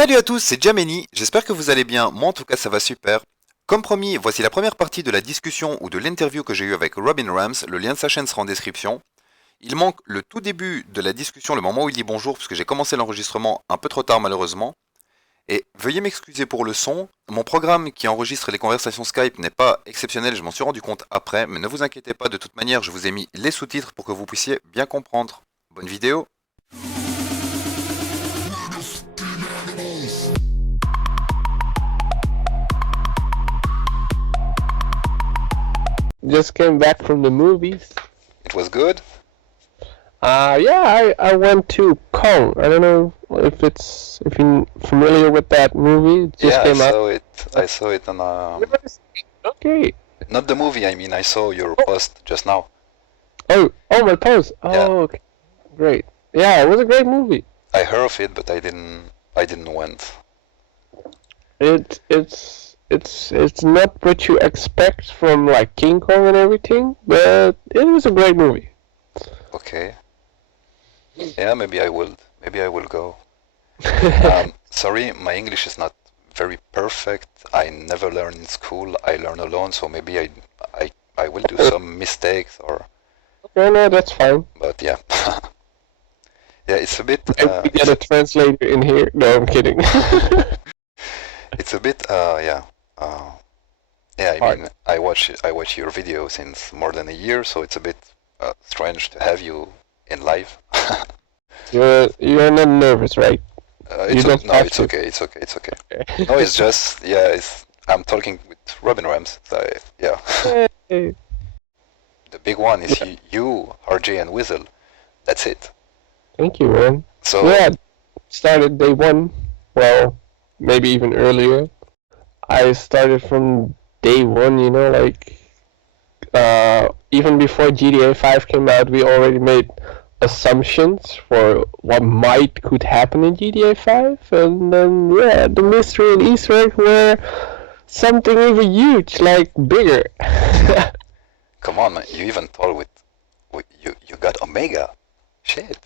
Salut à tous, c'est Giameni, j'espère que vous allez bien, moi en tout cas ça va super. Comme promis, voici la première partie de la discussion ou de l'interview que j'ai eue avec Robbin RAMS, le lien de sa chaîne sera en description. Il manque le tout début de la discussion, le moment où il dit bonjour, puisque j'ai commencé l'enregistrement un peu trop tard malheureusement. Et veuillez m'excuser pour le son, mon programme qui enregistre les conversations Skype n'est pas exceptionnel, je m'en suis rendu compte après, mais ne vous inquiétez pas, de toute manière je vous ai mis les sous-titres pour que vous puissiez bien comprendre. Bonne vidéo! Just came back from the movies. It was good? Yeah, I went to Kong. I don't know if you're familiar with that movie. It just came out. I saw it on Okay. not the movie, I mean I saw your post just now. Oh, my post. Oh, Yeah. okay. Great. Yeah, it was a great movie. I heard of it, but I didn't went. It's not what you expect from like King Kong and everything, but it was a great movie. Okay. Yeah, maybe I will go. Sorry, my English is not very perfect. I never learn in school. I learn alone, so maybe I will do some mistakes or. Okay, no, that's fine. But yeah. Yeah, it's a bit. If we get a translator in here. No, I'm kidding. It's a bit. Yeah. Yeah, I mean, I watch your video since more than a year, so it's a bit strange to have you in live. You're not nervous, right? It's okay. No, it's just I'm talking with Robbin RAMS. So, yeah. Hey. The big one is you, RJ, and Weasel. That's it. Thank you, man. So yeah, started day one. Well, maybe even earlier. I started from day one, you know, like even before GTA 5 came out, we already made assumptions for what could happen in GTA 5, and then yeah, the mystery and Easter egg were something even huge, like bigger. come on, man. You even told with you got Omega. Shit.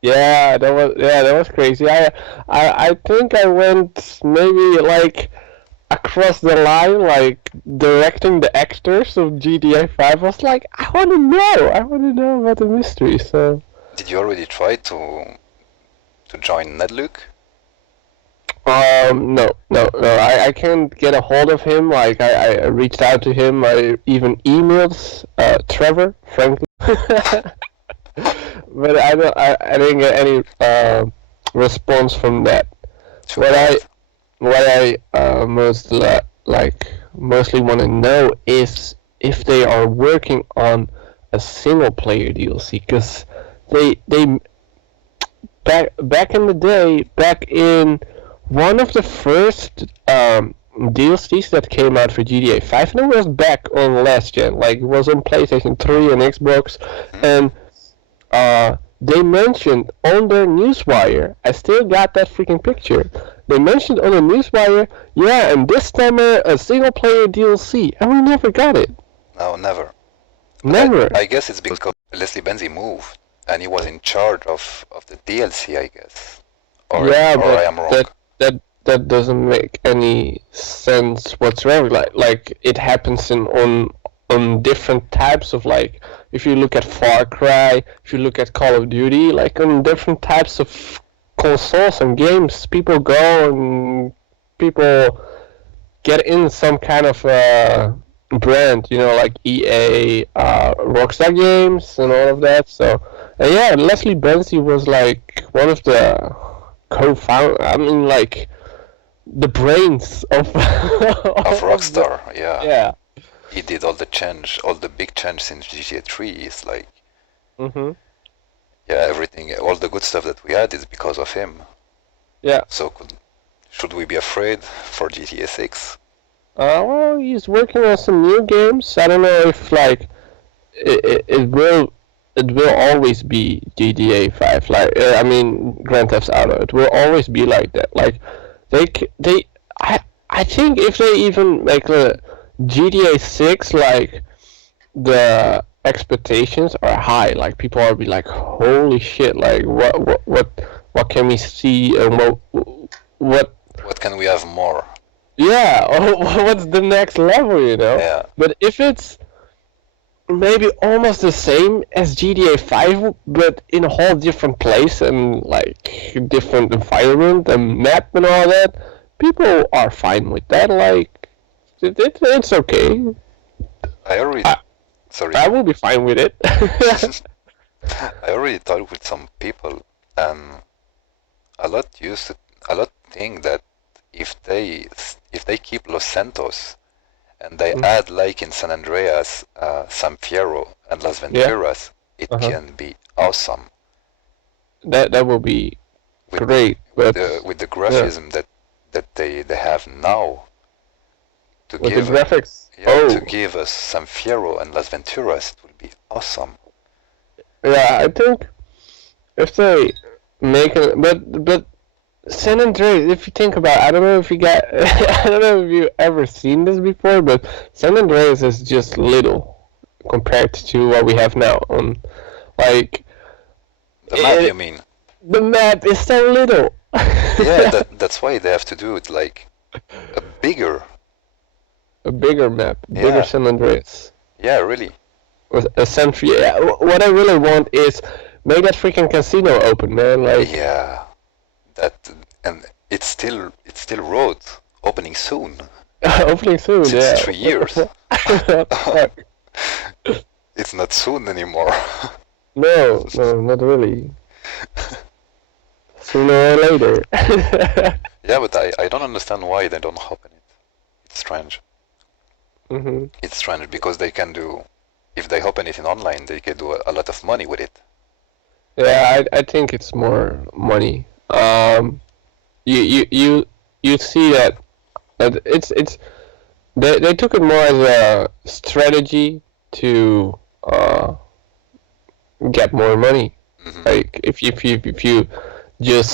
Yeah, that was crazy. I think I went maybe like across the line, like directing the actors of GTA 5. I was like, I want to know about the mystery. So. Did you already try to join Nedluke? No. I can't get a hold of him. Like I reached out to him. I even emailed Trevor, frankly. But I didn't get any response from that. What I mostly want to know is if they are working on a single player DLC, because they back in the day, back in one of the first DLCs that came out for GTA 5, and it was back on last gen, like it was on PlayStation 3 and Xbox, and they mentioned on their newswire, I still got that freaking picture, they mentioned on the newswire, yeah, and this time a single player DLC, and we never got it. No, never. Never. I guess it's because Leslie Benzi moved, and he was in charge of the DLC, I guess. Or I am wrong. That doesn't make any sense whatsoever. Like it happens on different types of, like, if you look at Far Cry, if you look at Call of Duty, like on different types of consoles and games, people go and people get in some kind of brand, you know, like EA, Rockstar games and all of that. So yeah, Leslie Benzi was like one of the co-founders. I mean, like the brains of of Rockstar. Yeah. Yeah. He did all the big change since GTA 3. Is like, Mhm. yeah, everything, all the good stuff that we had is because of him. Yeah. So should we be afraid for GTA 6? Well, he's working on some new games. I don't know if like it will always be GTA 5. Like I mean Grand Theft Auto. It will always be like that. Like I think if they even make a GTA 6, like the expectations are high. Like people are be like, holy shit! Like what can we see and what can we have more? Yeah, what's the next level, you know? Yeah. But if it's maybe almost the same as GTA 5, but in a whole different place and like different environment and map and all that, people are fine with that. Like, it's okay. Sorry. I will be fine with it. I already talked with some people, and a lot think that if they keep Los Santos and they add, like in San Andreas, San Fierro and Las Venturas, it can be awesome. That will be great. But with the graphism that they have now, to with give the graphics, to give us San Fierro and Las Venturas, it will be awesome. Yeah, I think if they make it, but San Andreas, if you think about it, I don't know if you ever seen this before, but San Andreas is just little compared to what we have now. Like the map, you mean? The map is so little. Yeah, that's why they have to do it like a bigger map, bigger San Andreas. Yeah, really. With a century. Yeah, what I really want is make that freaking casino open, man. Like yeah. And it's still road opening soon. Opening soon, Since yeah. 3 years. It's not soon anymore. No, not really. Sooner or later. Yeah, but I don't understand why they don't open it. It's strange. It's strange because they can do, if they open it in online, they can do a lot of money with it. Yeah, I think it's more money. You see that it's they took it more as a strategy to get more money. Like if you just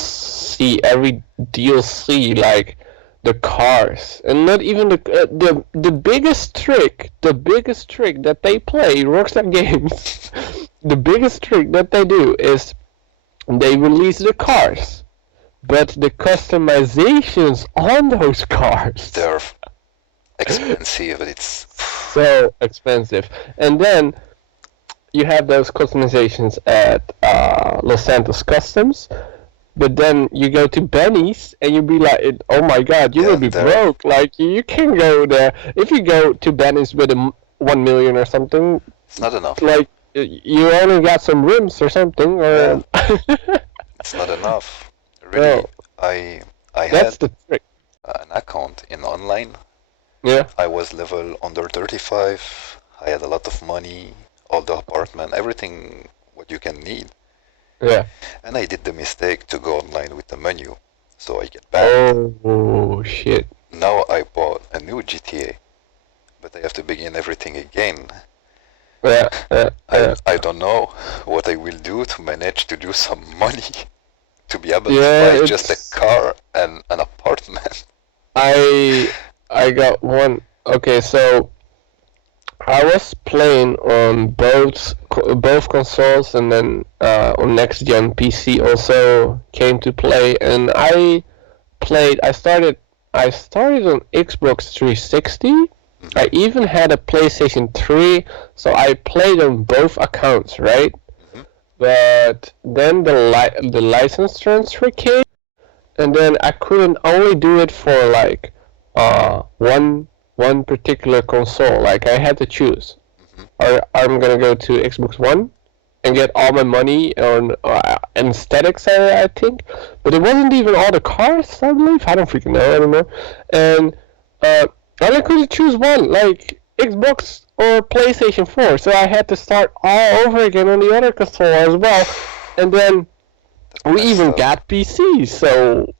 see every DLC, like the cars, and not even the biggest trick that they play, Rockstar Games, the biggest trick that they do is they release the cars, but the customizations on those cars, they're expensive. It's so expensive. And then you have those customizations at Los Santos Customs, but then you go to Benny's and you be like, oh my god, you will be broke. Like you can go there. If you go to Benny's with 1 million or something, it's not enough. Like you only got some rims or something, or it's not enough. Really, no. I That's had the trick. An account in online. Yeah. I was level under 35. I had a lot of money, all the apartment, everything what you can need. Yeah. And I did the mistake to go online with the menu, so I get banned. Oh shit. Now I bought a new GTA, but I have to begin everything again. Yeah. I don't know what I will do to manage to do some money to be able to buy just a car and an apartment. I got one. Okay, so I was playing on both consoles, and then on next gen PC also came to play, and I started on Xbox 360. I even had a PlayStation 3, so I played on both accounts, right? But then the license transfer came, and then I couldn't only do it for like one particular console. Like I had to choose. Or I'm gonna go to Xbox One and get all my money on aesthetics, I think. But it wasn't even all the cars, I believe. I don't freaking know anymore. And I couldn't choose one, like Xbox or PlayStation 4. So I had to start all over again on the other console as well. And then we even got PCs. So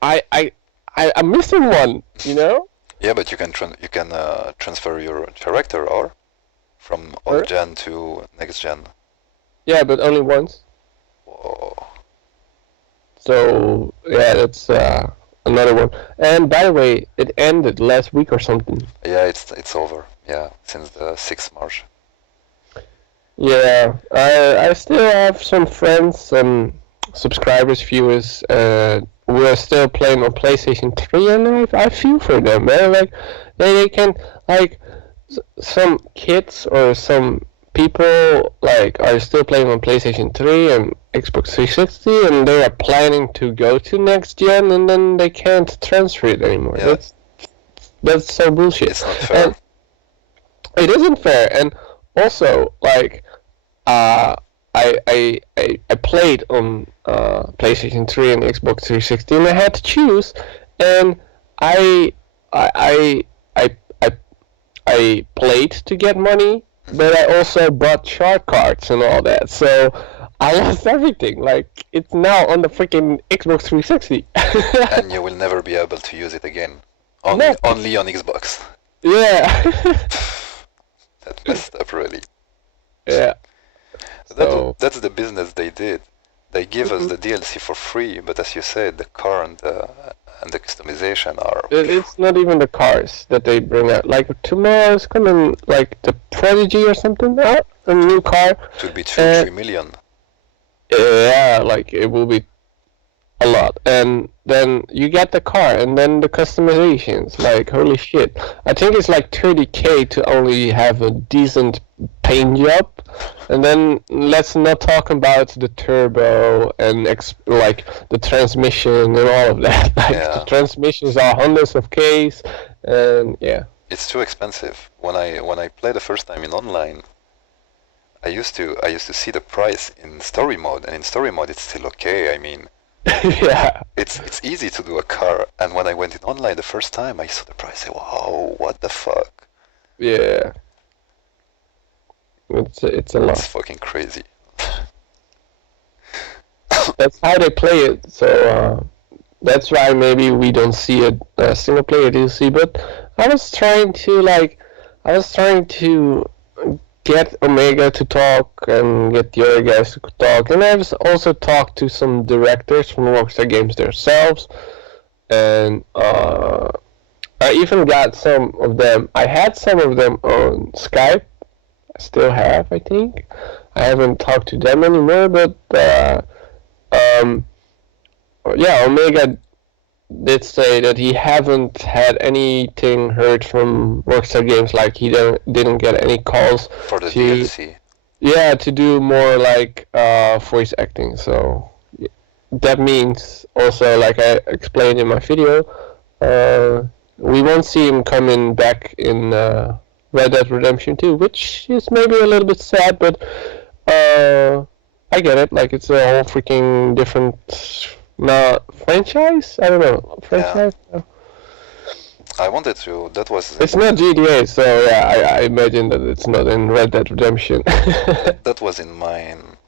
I'm missing one, you know? Yeah, but you can transfer your character or from old gen to next gen. Yeah, but only once. Whoa. So yeah, that's another one. And by the way, it ended last week or something. Yeah, it's over. Yeah, since the 6th March. Yeah, I still have some friends, some subscribers, viewers were still playing on PlayStation 3, and I feel for them, man. Like they can, like, some kids or some people like are still playing on PlayStation 3 and Xbox 360, and they are planning to go to next gen, and then they can't transfer it anymore. Yeah. That's so bullshit. It's not fair. And it isn't fair, and also like I played on PlayStation 3 and Xbox 360, and I had to choose, and I played to get money, but I also bought shark cards and all that, so I lost everything. Like, it's now on the freaking Xbox 360. And you will never be able to use it again. No. Only on Xbox. Yeah. That messed up, really. Yeah. That's the business they did. They give us the DLC for free, but as you said, the car and the customization are... It's not even the cars that they bring out. Like, tomorrow is coming, like, the Prodigy or something out, a new car. It will be 3 million. Yeah, like, it will be a lot. And then you get the car, and then the customizations. Like, holy shit. I think it's like 30k to only have a decent paint job. And then let's not talk about the turbo and like the transmission and all of that. Like, the transmissions are hundreds of Ks, and yeah. It's too expensive. When I played the first time in online, I used to see the price in story mode, and in story mode it's still okay. I mean, yeah. It's easy to do a car, and when I went in online the first time, I saw the price. I said, wow, what the fuck? Yeah. It's a lot. It's fucking crazy. That's how they play it. So that's why maybe we don't see a single player DLC. But I was trying to get Omega to talk and get the other guys to talk, and I've also talked to some directors from Rockstar Games themselves, and I even got some of them. I had some of them on Skype. I still have, I think. I haven't talked to them anymore, but yeah, Omega did say that he haven't had anything heard from Rockstar Games, like he didn't get any calls for the DLC. Yeah, to do more like voice acting. So that means also, like I explained in my video, we won't see him coming back in Red Dead Redemption 2, which is maybe a little bit sad, but I get it. Like, it's a whole freaking different franchise? I don't know. Franchise? Yeah. I wanted to. That was. It's not GTA, so yeah, I imagine that it's not in Red Dead Redemption. that was in mine.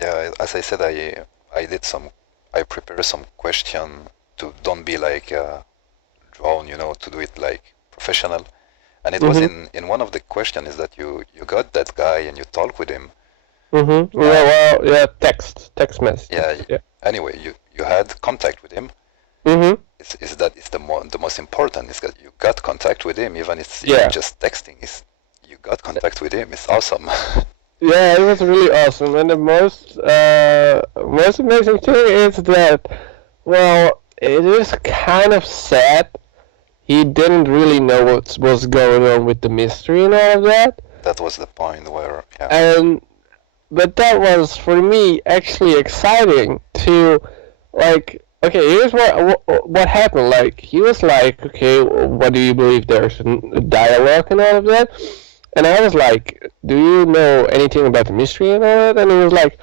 Yeah, as I said, I did some. I prepared some question to don't be like drawn, to do it like professional. And it was in one of the questions is that you got that guy and you talk with him. Yeah, text message. Yeah. Anyway, you had contact with him. It's the most important is that you got contact with him, even if it's just texting. You got contact with him. It's awesome. Yeah, it was really awesome, and the most amazing thing is that, well, it is kind of sad. He didn't really know what was going on with the mystery and all of that. That was the point where, yeah. But that was, for me, actually exciting to, like, okay, here's what happened. Like, he was like, okay, what do you believe? There's a dialogue and all of that. And I was like, do you know anything about the mystery and all that? And he was like,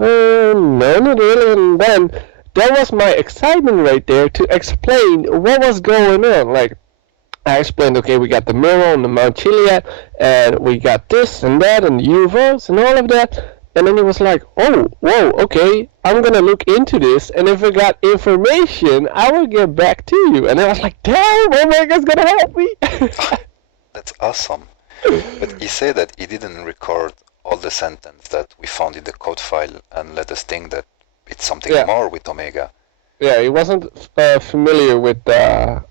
no, not really. And then that was my excitement right there to explain what was going on. Like, I explained, okay, we got the mirror on the Mount Chiliad, and we got this and that, and UFOs and all of that. And then he was like, oh, whoa, okay, I'm going to look into this, and if I got information, I will get back to you. And I was like, damn, Omega's going to help me. That's awesome. But he said that he didn't record all the sentence that we found in the code file and let us think that it's something more with Omega. Yeah, he wasn't familiar with what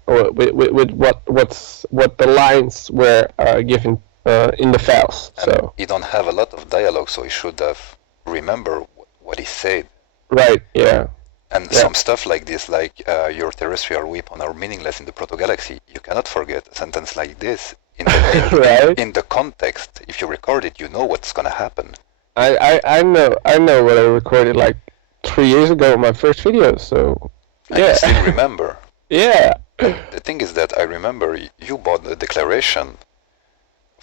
the lines were given in the files. And so he don't have a lot of dialogue, so he should have remember what he said. Right. Yeah. And Yeah. some stuff like this, like your terrestrial weapon are meaningless in the proto-galaxy. You cannot forget a sentence like this in the, Right. in the context. If you record it, you know what's gonna happen. I know what I recorded like 3 years ago in my first video, so And you yeah. still remember. Yeah. The thing is that I remember you bought a declaration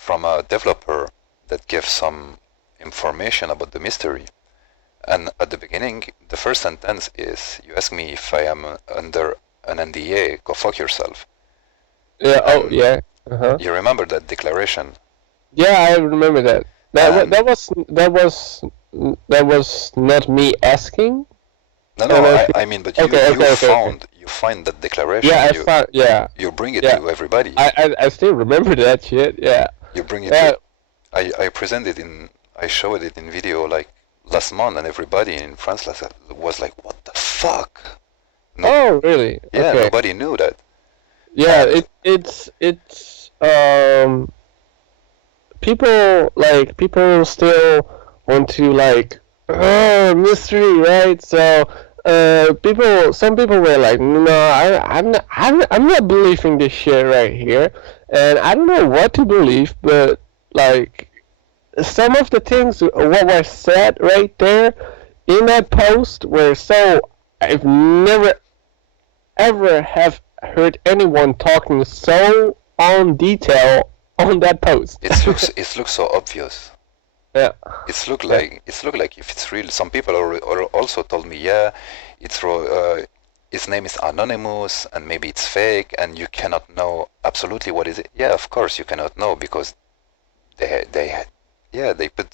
from a developer that gave some information about the mystery. And at the beginning, the first sentence is, you ask me if I am under an NDA, go fuck yourself. Yeah, oh yeah. Uh-huh. You remember that declaration? Yeah, I remember that. And- That was not me asking. No, I mean, but you find that declaration. Yeah, you, found. Yeah, you bring it Yeah. to everybody. I still remember that shit. Yeah. You bring it. Yeah. I presented I showed it in video like last month, and everybody in France was like, "What the fuck?" No, Oh, really? yeah, Okay. nobody knew that. Yeah, it's people still want to like mystery, right? So some people were like, no, I'm not believing this shit right here, and I don't know what to believe, but like some of the things what were said right there in that post were so I've never ever have heard anyone talking so on detail on that post. It looks so obvious. Yeah. It look like if it's real. Some people are also told me, yeah, his name is anonymous and maybe it's fake and you cannot know absolutely what is it. Yeah, of course you cannot know because they put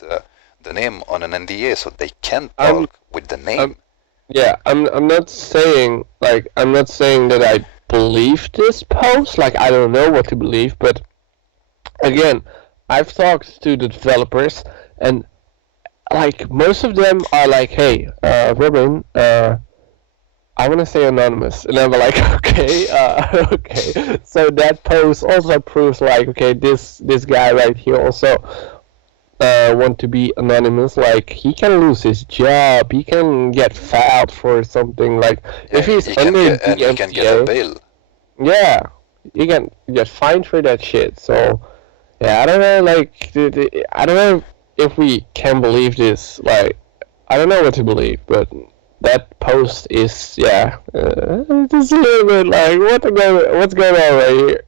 the name on an NDA so they can't talk with the name. Yeah, I'm not saying that I believe this post. Like I don't know what to believe, but again, I've talked to the developers, and like most of them are like, "Hey, Robbin, I want to say anonymous," and I'm like, "Okay, okay." So that post also proves like, okay, this guy right here also want to be anonymous. Like he can lose his job, he can get filed for something. Like Yeah, if he's he can under get, and he can get a bail. yeah, he can get fined for that shit. So yeah, I don't know. Like I don't know if we can believe this. Like I don't know what to believe, but that post is just a little bit like what's going on right here.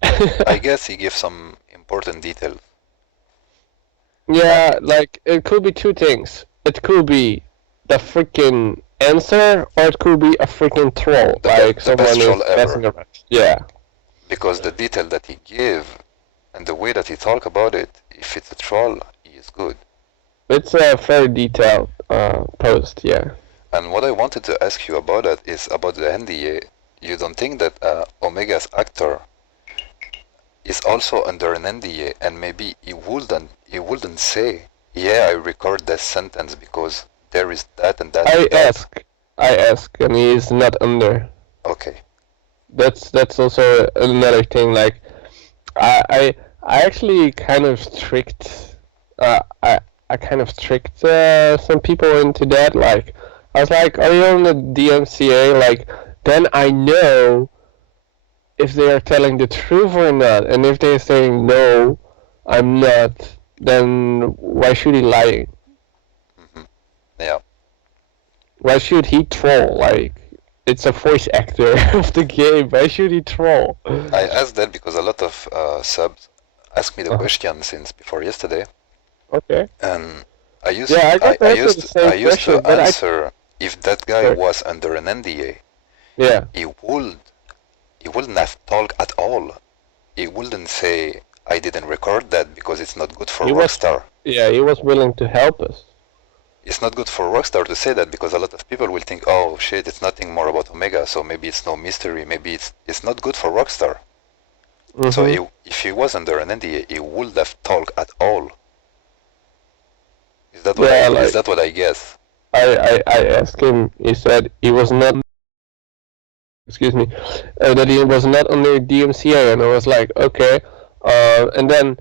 I guess he gives some important details. Yeah, like it could be two things. It could be the freaking answer, or it could be a freaking troll. The Someone best is troll ever. messing around. Yeah. Because the detail that he give and the way that he talk about it, if it's a troll, he is good. It's a very detailed post, yeah. And what I wanted to ask you about that is about the NDA. You don't think that Omega's actor is also under an NDA, and maybe he wouldn't say, yeah, I record this sentence because there is that and that. I ask, and he is not under. Okay. That's also another thing. Like, I actually kind of tricked. I kind of tricked some people into that. Like, I was like, "Are you on the DMCA?" Like, then I know if they are telling the truth or not. And if they're saying no, I'm not, then why should he lie? Mm-hmm. Yeah. Why should he troll? Like, it's a voice actor of the game. Why should he troll? I asked that because a lot of subs asked me the question since before yesterday. Okay. And I used I used to answer if that guy was under an NDA. Yeah. He wouldn't have talked at all. He wouldn't say I didn't record that because it's not good for Rockstar. Yeah, he was willing to help us. It's not good for Rockstar to say that because a lot of people will think, oh shit, it's nothing more about Omega, so maybe it's no mystery, maybe it's not good for Rockstar. Mm-hmm. So if he was under an NDA, he wouldn't have talked at all. Is that what I guess? I asked him. He said he was not. Excuse me. That he was not under DMCA, and I was like, okay. And then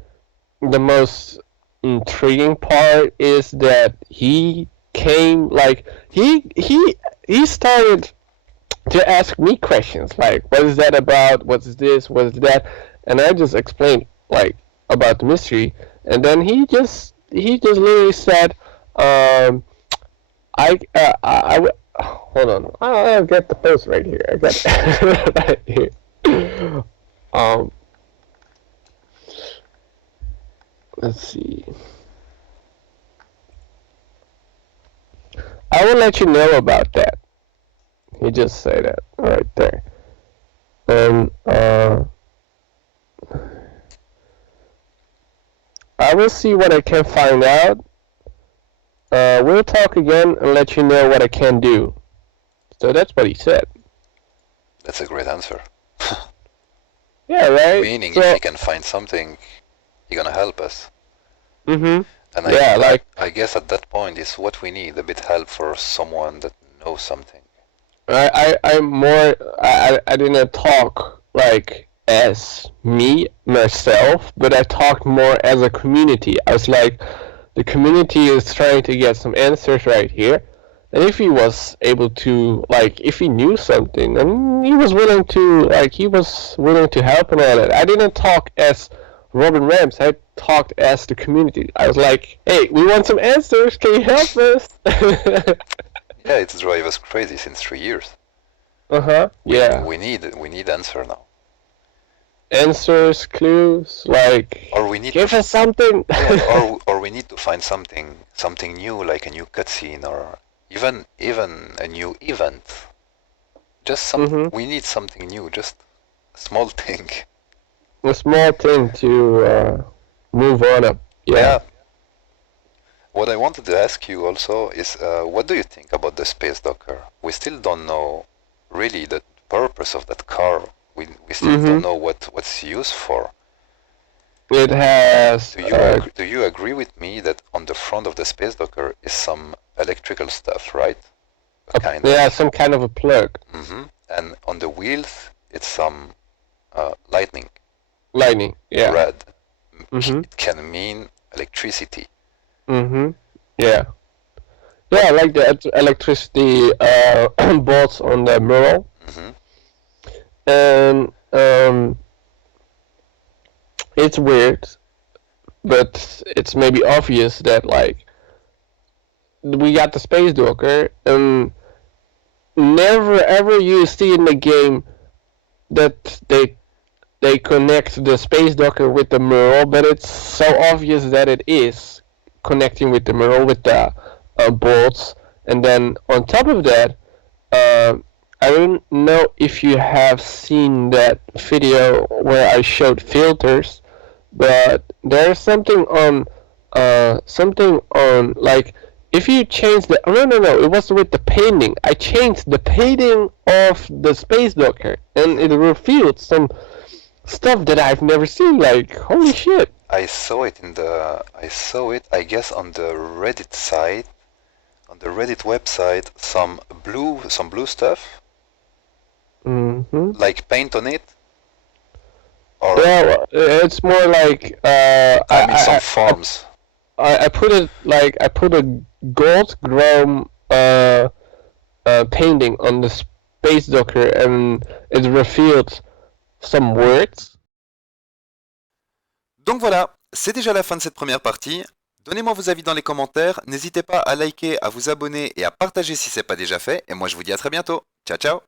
the most intriguing part is that he came like he started to ask me questions like, what is that about? What's this? What's that? And I just explained like about the mystery, and then he just literally said, hold on, I'll get the post right here. I got it right here. Um, let's see. I will let you know about that. He just said that right there. And I will see what I can find out. We'll talk again and let you know what I can do. So that's what he said. That's a great answer. Yeah, right? Meaning, so, if he can find something, he's gonna help us. Mm-hmm. And Yeah, I guess at that point is what we need, a bit help for someone that knows something. I'm more, I didn't talk like as me, myself, but I talked more as a community. I was like, the community is trying to get some answers right here. And if he was able to, like, if he knew something, and he was willing to help and all that. I didn't talk as Robbin Rams. I talked as the community. I was like, hey, we want some answers. Can you help us? Yeah, it's drive us crazy since 3 years. Yeah. We need answer now. Answers, clues, like, Or we need give us something. Yeah, or we need to find something new, like a new cutscene, or even a new event. Just some. We need something new, just a small thing. A small thing to move on up. Yeah. What I wanted to ask you also is, what do you think about the space docker? We still don't know really the purpose of that car. We still don't know what's used for. It has. Do you agree with me that on the front of the space docker is some electrical stuff, right? Some kind of a plug. And on the wheels, it's some lightning. Lightning, yeah. Red. It can mean electricity. Yeah. Yeah, like the electricity bolts on the mural. And it's weird, but it's maybe obvious that like we got the space docker, and never ever you see in the game that they connect the space docker with the mural, but it's so obvious that it is connecting with the mural with the bolts. And then on top of that, I don't know if you have seen that video where I showed filters, but there's something on like, if you change the no, it was with the painting. I changed the painting of the space docker, and it revealed some stuff that I've never seen. Like, holy shit! I saw it I guess on the Reddit site, on the Reddit website, some blue stuff. Like paint on it. Or well, it's more like some forms. I put a gold chrome painting on the space docker, and it revealed some words. Donc voilà, c'est déjà la fin de cette première partie. Donnez-moi vos avis dans les commentaires, n'hésitez pas à liker, à vous abonner et à partager si ce n'est pas déjà fait, et moi je vous dis à très bientôt. Ciao ciao.